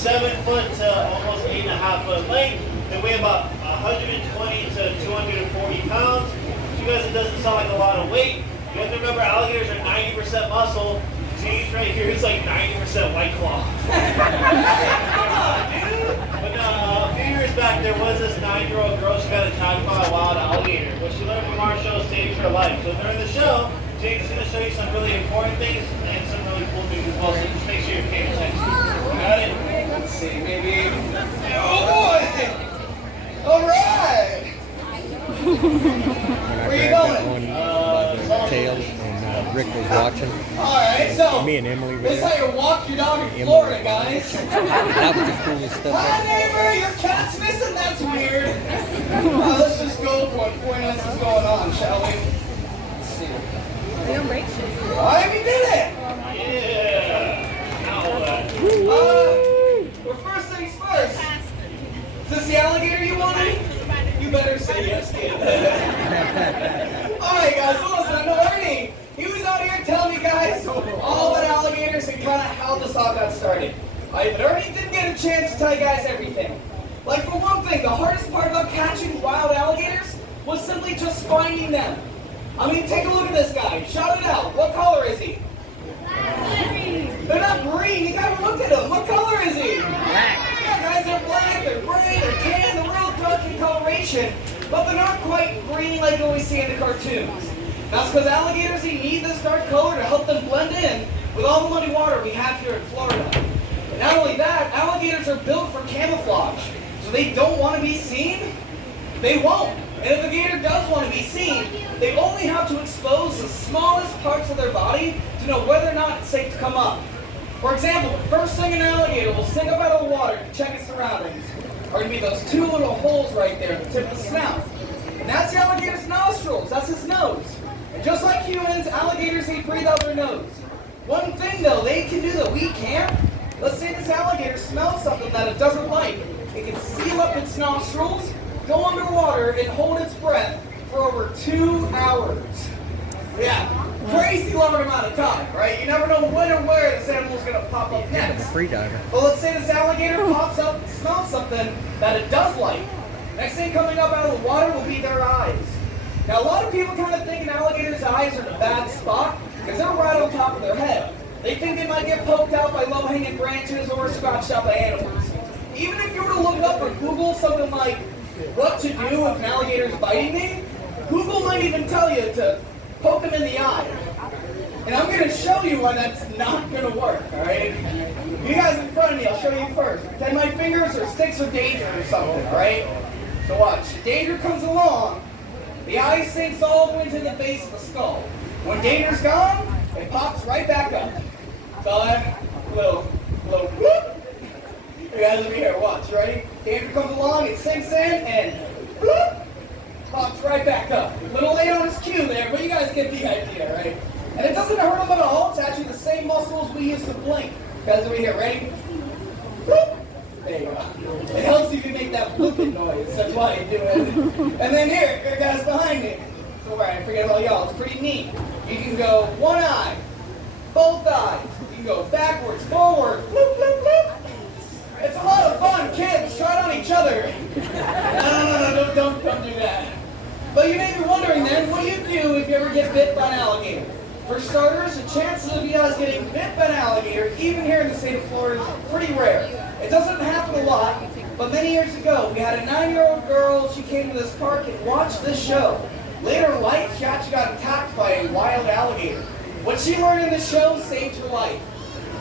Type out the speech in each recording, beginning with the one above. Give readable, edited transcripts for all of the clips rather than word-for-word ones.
7 foot to almost 8.5 foot length. They weigh about 120 to 240 pounds. To you guys, it doesn't sound like a lot of weight. You have to remember, alligators are 90% muscle. James right here is like 90% white claw. But a few years back, there was this 9-year-old girl. She got attacked by a wild alligator. What she learned from our show saved her life. So during the show, James is going to show you some really important things and some really cool things as well. So just make sure you're paying attention. Got it? Let's see, maybe. Oh boy! All right. Where you going? Tails and Rick was watching. All right, so Me and Emily were this is there. how you walk your dog in Florida, guys. That was the coolest stuff Hi, ever. neighbor, your cat's missing. That's weird. Let's just go for it. Point us what's going on, shall we? Let's see. We don't break shit. All right, we did it. Yeah. Well, first things first. Is this the alligator you wanted? You better say yes, kid. Alright guys, so listen, I know Ernie. He was out here telling you guys all about alligators and kind of how this all got started. Alright, but Ernie didn't get a chance to tell you guys everything. Like for one thing, the hardest part about catching wild alligators was simply just finding them. I mean, take a look at this guy. Shout it out. What color is he? They're not green. You haven't looked at him. What color is he? Black. Yeah, guys, they're black, they're gray, they're tan, they're real dark in coloration, but they're not quite green like what we see in the cartoons. That's because alligators, they need this dark color to help them blend in with all the muddy water we have here in Florida. But not only that, alligators are built for camouflage. So they don't want to be seen, they won't. And if a gator does want to be seen, they only have to expose the smallest parts of their body to know whether or not it's safe to come up. For example, the first thing an alligator will sink up out of the water to check its surroundings are going to be those 2 little holes right there at the tip of the snout. And that's the alligator's nostrils, that's his nose. And just like humans, alligators, they breathe out their nose. One thing though they can do that we can't, let's say this alligator smells something that it doesn't like. It can seal up its nostrils, go underwater, and hold its breath for over 2 hours. Yeah, crazy long amount of time, right? You never know when or where this animal's going to pop up next. Free diver. But let's say this alligator pops up and smells something that it does like. Next thing coming up out of the water will be their eyes. Now, a lot of people kind of think an alligator's eyes are in a bad spot because they're right on top of their head. They think they might get poked out by low-hanging branches or scratched out by animals. Even if you were to look it up or Google something like, what to do if an alligator's biting me, Google might even tell you to poke him in the eye. And I'm going to show you why that's not going to work, alright? You guys in front of me, I'll show you first. Pretend my fingers are sticks of danger or something, alright? So watch. Danger comes along, the eye sinks all the way to the base of the skull. When danger's gone, it pops right back up. So that little whoop. You guys over here, watch, ready? Danger comes along, it sinks in, and whoop, pops right back up. A little late on his cue there, but you guys get the idea, right? And it doesn't hurt them at all. It's actually the same muscles we use to blink. Guys over here, ready? Whoop. There you go. It helps you to make that blooping noise. That's why you do it. And then here guys behind me. So right, forget about y'all. It's pretty neat. You can go one eye, both eyes. You can go backwards, forward, bloop, bloop, bloop. It's a lot of fun, kids. Try it on each other. No, don't do that. But you may be wondering then, what do you do if you ever get bit by an alligator? For starters, the chances of you guys getting bit by an alligator, even here in the state of Florida, is pretty rare. It doesn't happen a lot, but many years ago, we had a 9-year-old girl. She came to this park and watched this show. Later in life, she actually got attacked by a wild alligator. What she learned in this show saved her life.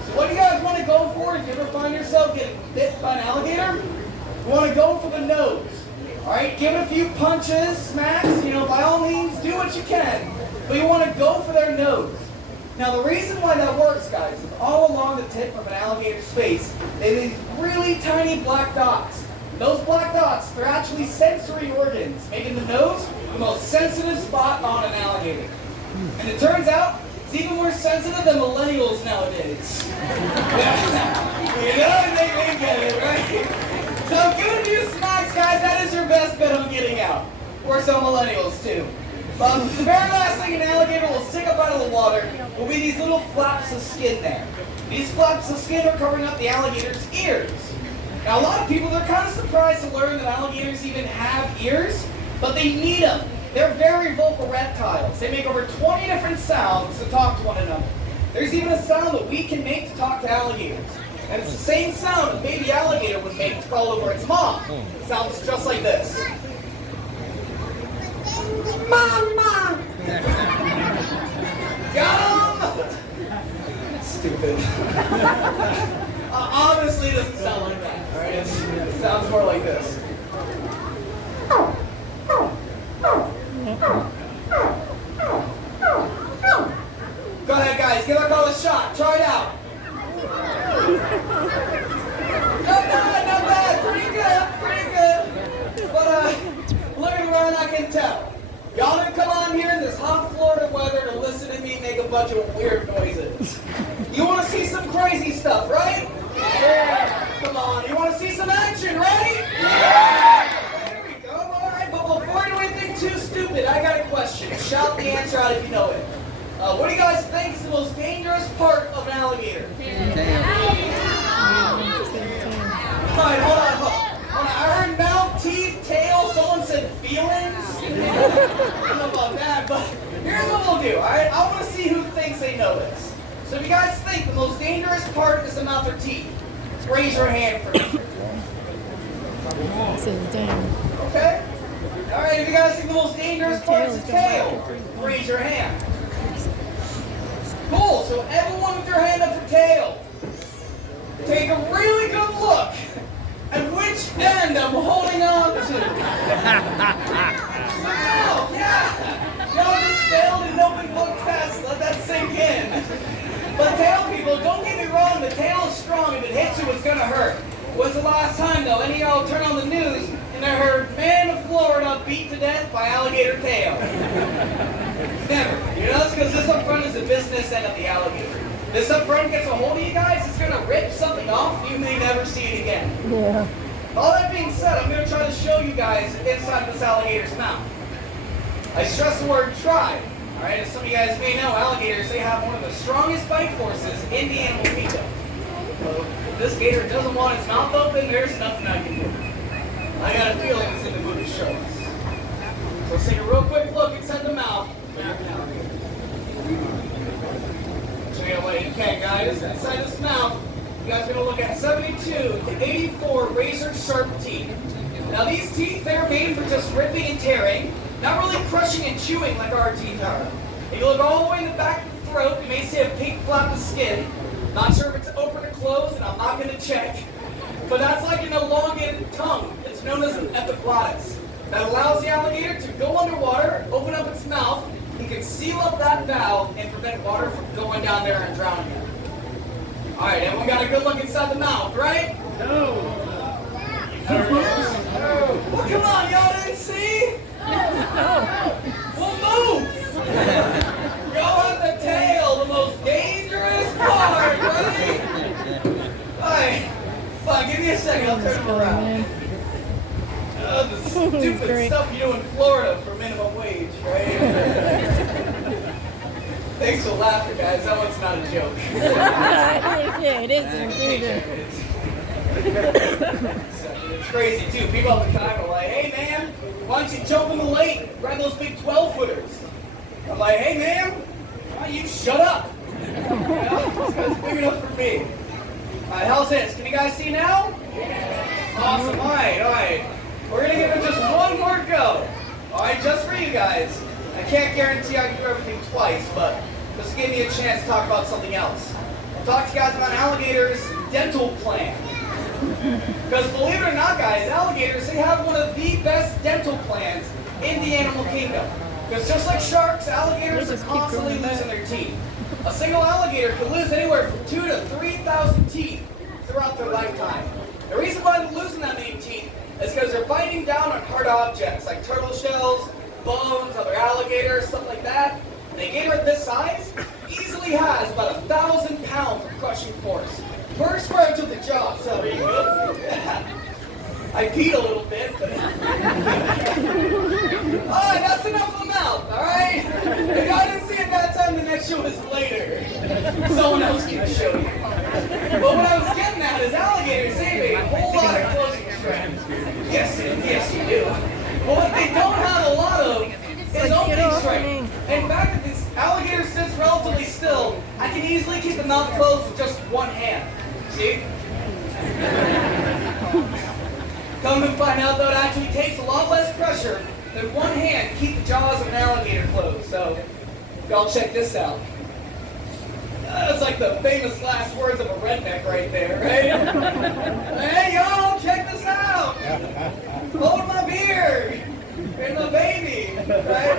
So what do you guys want to go for if you ever find yourself getting bit by an alligator? You want to go for the nose. Alright, give it a few punches, smacks, by all means, do what you can. But you want to go for their nose. Now the reason why that works, guys, is all along the tip of an alligator's face, they have these really tiny black dots. And those black dots, they're actually sensory organs, making the nose the most sensitive spot on an alligator. And it turns out, it's even more sensitive than millennials nowadays. They get it, right? So give it a few smacks, guys. That is your best bet on getting out. Or some millennials, too. The very last thing an alligator will stick up out of the water will be these little flaps of skin there. These flaps of skin are covering up the alligator's ears. Now, a lot of people, they're kind of surprised to learn that alligators even have ears, but they need them. They're very vocal reptiles. They make over 20 different sounds to talk to one another. There's even a sound that we can make to talk to alligators. And it's the same sound a baby alligator would make to call over its mom. It sounds just like this. Mama! Got him! Stupid. Honestly, it doesn't sound like that. Alright, it sounds more like this. Go ahead, guys. Give our call a shot. Try it out. Not bad. Pretty good. But, looking around, I can tell. Y'all didn't come on here in this hot Florida weather to listen to me make a bunch of weird noises. You want to see some crazy stuff, right? Yeah. Come on. You want to see some action, right? Yeah. There we go. All right. But before I do anything too stupid, I got a question. Shout the answer out if you know it. What do you guys think is the most dangerous part of an alligator? Alright, hold on. I heard mouth, teeth, tail, someone said feelings. I don't know about that, but here's what we'll do, alright? I want to see who thinks they know this. So if you guys think the most dangerous part is the mouth or teeth, raise your hand for me. Okay? Alright, if you guys think the most dangerous part is the tail, raise your hand. Cool, so everyone with your hand up to tail, take a really good look at which end I'm holding on to. Wow, yeah! Y'all just failed an open book test, let that sink in. But tail people, don't get me wrong, the tail is strong. If it hits you, it's gonna hurt. When's the last time, though, any of y'all turn on the news and I heard man of Florida beat to death by alligator tail? Never. You know, it's because this up front is the business end of the alligator. This up front gets a hold of you guys, it's going to rip something off, you may never see it again. Yeah. All that being said, I'm going to try to show you guys inside this alligator's mouth. I stress the word try. Alright, as some of you guys may know, alligators, they have one of the strongest bite forces in the animal kingdom. So if this gator doesn't want its mouth open, there's nothing I can do. I got a feeling it's in the mood to show us. So let's take a real quick look inside the mouth. So okay, guys, inside this mouth, you guys are going to look at 72 to 84 razor sharp teeth. Now these teeth, they're made for just ripping and tearing, not really crushing and chewing like our teeth are. If you look all the way in the back of the throat, you may see a pink flap of skin. Not sure if it's open or closed, and I'm not going to check. But that's like an elongated tongue. It's known as an epiglottis. That allows the alligator to go underwater, open up its mouth, and can seal up that valve and prevent water from going down there and drowning it. Alright, everyone got a good look inside the mouth, right? No. Well, come on, y'all didn't see? Well, move! Y'all have the tail, the most dangerous part, right? Alright, fine, give me a second, I'll turn it around. The stupid stuff you do in Florida for minimum wage, right? Thanks for laughing, guys. That one's not a joke. Yeah, it is. It's crazy, too. People all the time are like, hey, man, why don't you jump in the lake? Grab those big 12-footers. I'm like, hey, man, why don't you shut up? This guy's big enough for me. All right, how's this? Can you guys see now? Yeah. Awesome. All right. We're going to give it just one more go. All right, just for you guys. I can't guarantee I can do everything twice, but this gave me a chance to talk about something else. I'll talk to you guys about an alligator's dental plan. Because believe it or not, guys, alligators, they have one of the best dental plans in the animal kingdom. Because just like sharks, alligators are constantly losing their teeth. A single alligator can lose anywhere from 2,000 to 3,000 teeth throughout their lifetime. The reason why they're losing that many teeth is because they're biting down on hard objects like turtle shells, bones, other alligators, stuff like that. An alligator this size easily has about 1,000 pounds of crushing force. Per square inch of the jaw, so there you go. I peed a little bit, but... Alright, that's enough of the mouth, alright? bet you it's later. Someone else can show you. But what I was getting at is alligators save a whole lot of closing strength. Yes, you do. But what they don't have a lot of is opening strength. In fact, if this alligator sits relatively still, I can easily keep the mouth closed with just one hand. See? Come to find out, though, it actually takes a lot less pressure than one hand to keep the jaws of an alligator closed. So, y'all check this out. That's like the famous last words of a redneck right there, right? Hey, y'all, check this out. Hold my beer and my baby, right?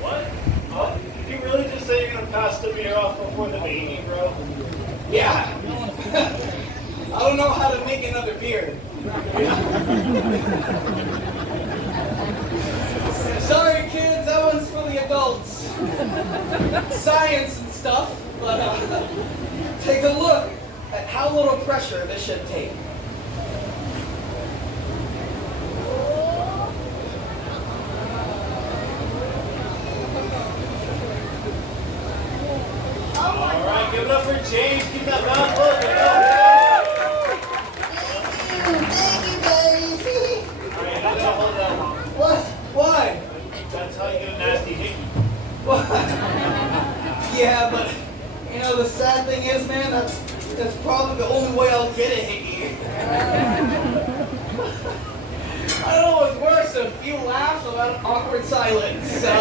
What? Did you really just say you're gonna pass the beer off before the baby, bro? Yeah. I don't know how to make another beer. Sorry, kids, that one's for the adults. Science and stuff, but take a look at how little pressure this should take. All right, give it up for James. Keep that mouth open. Thank you, baby. All right, you're gonna hold that long. What? Why? That's how you get a nasty hickey. Yeah, but you know the sad thing is, man, that's probably the only way I'll get a hickey. I don't know what's worse, a few laughs about awkward silence. So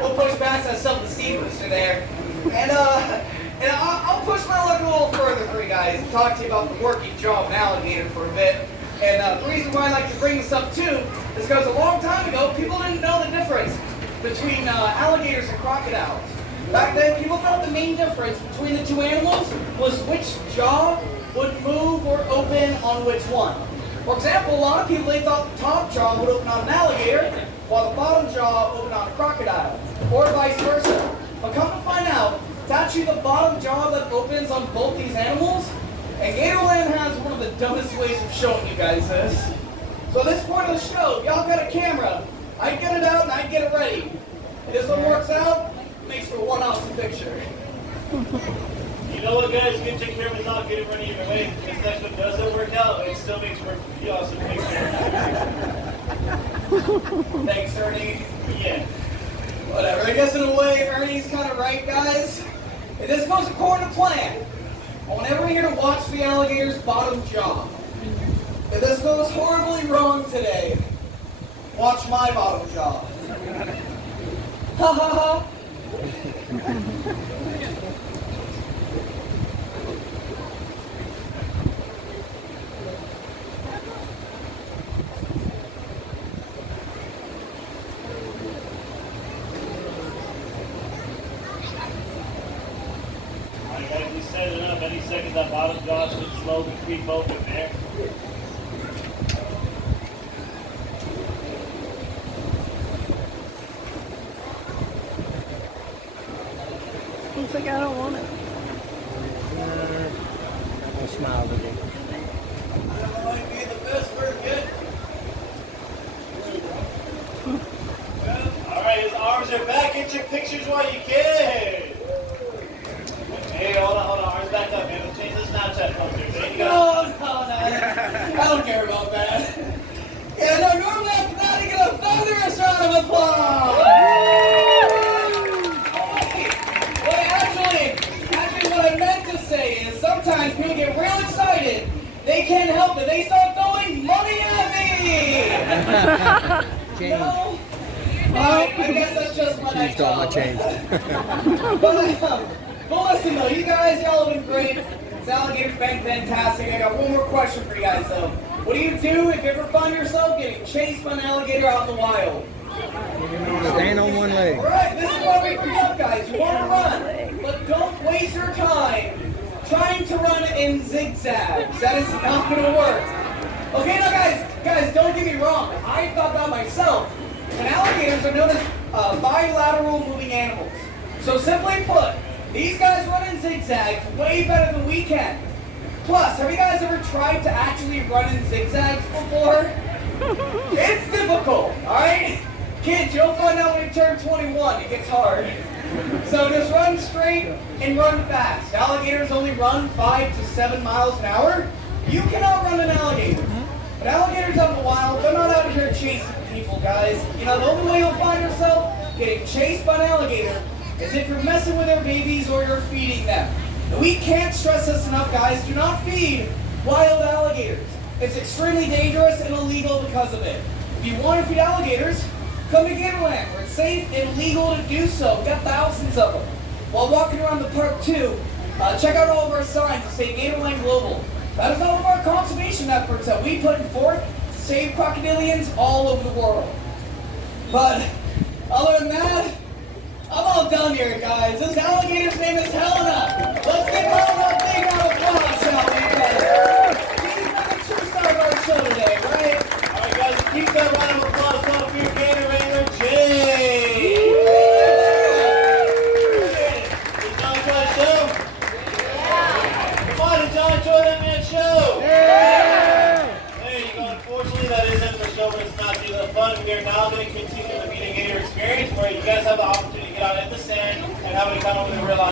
we'll push past that self-esteem booster there, and I'll push my luck a little further for you guys and talk to you about the working jaw of an alligator for a bit. And the reason why I like to bring this up too is because a long time ago, people didn't know the difference between alligators and crocodiles. Back then, people thought the main difference between the two animals was which jaw would move or open on which one. For example, a lot of people, they thought the top jaw would open on an alligator, while the bottom jaw opened on a crocodile, or vice versa. But come to find out, it's actually the bottom jaw that opens on both these animals, and Gatorland has one of the dumbest ways of showing you guys this. So at this point of the show, if y'all got a camera, I'd get it out and I'd get it ready. If this one works out, it makes for one awesome picture. You know what, guys? Get your cameras out, get it ready either way. This next one doesn't work out, it still makes for a pretty awesome picture. Thanks, Ernie. Yeah. Whatever. I guess in a way, Ernie's kind of right, guys. If this goes according to plan, I want everyone here to watch the alligator's bottom jaw. If this goes horribly wrong today, watch my bottom jaw. Ha ha ha. Alright, guys, we set it up. Any second that bottom jaw should slowly creep open there. Looks like I don't want it. I'll smile today. That might be the best we're getting. Alright, his arms are back. Get your pictures while you can. Hey, hold on. Arms back up, man. Let's change the Snapchat filter. There you go. No. I don't care about that. Yeah, no, normally after that, I get a thunderous round of applause. Actually, what I meant to say is sometimes people get real excited. They can't help it. They start throwing money at me. No? I guess that's just my night Changed all my job. change. But listen though, y'all have been great. This alligator's been fantastic. I got one more question for you guys though. What do you do if you ever find yourself getting chased by an alligator out in the wild? Stand on one leg. Alright, this is why we bring up, guys. You want to run, but don't waste your time trying to run in zigzags. That is not going to work. Okay, now guys, don't get me wrong. I thought that myself. And alligators are known as bilateral moving animals. So simply put, these guys run in zigzags way better than we can. Plus, have you guys ever tried to actually run in zigzags before? It's difficult, alright? Kids, you'll find out when you turn 21. It gets hard. So just run straight and run fast. Alligators only run 5 to 7 miles an hour. You cannot run an alligator. But alligators out in the wild, they're not out here chasing people, guys. You know, the only way you'll find yourself getting chased by an alligator is if you're messing with their babies or you're feeding them. And we can't stress this enough, guys. Do not feed wild alligators. It's extremely dangerous and illegal because of it. If you want to feed alligators, come to Gatorland, where it's safe and legal to do so. We've got thousands of them. While walking around the park too, check out all of our signs that say Gatorland Global. That is all of our conservation efforts that we put forth to save crocodilians all over the world. But other than that, I'm all done here, guys. This alligator's name is Helena. Let's give Helena a big round of applause, shall we? She's been the true star of our show today, right? All right, guys, keep that round of applause up for your Gator Ranger, Jay. Did John enjoy the show? Yeah. Come on, did John enjoy that man's show? Yeah. There you go. Unfortunately, that is the end of the show, but it's not too much fun. We are now going to continue the Meet a Gator experience, where you guys have the opportunity to get out in the sand and have a time with the real life.